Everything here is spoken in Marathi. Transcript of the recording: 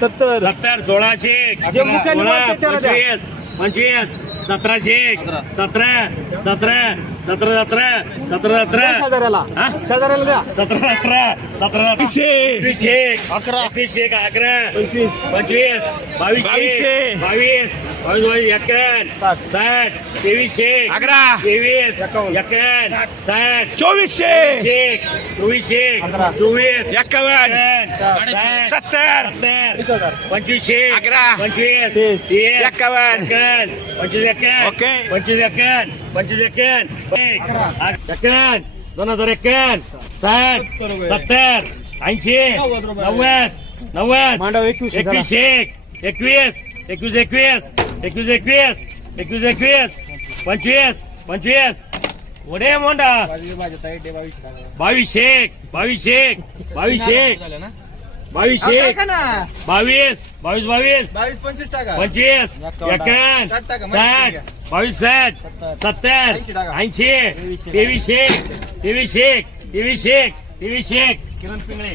70 70 1600 जे मुख्याने म्हणते त्याला द्या. 25 1700 17 17 17 17 द्या शेजाऱ्याला हा? शेजाऱ्याला द्या 17 18 17 21 11 21 11 25 25 22 22 21 60 23 11 23 51 60 2400 24 51 70 25 11 25 51 ओके. 25 2001 60 70 80 90 90 मांडव 21 21 21 21 21 21 21 21 25 25 ओढे मोंडा 22 22 22 22 22 22 22 25 51 60 22 60 70 80 23 23 23 23 किरण पिंगळे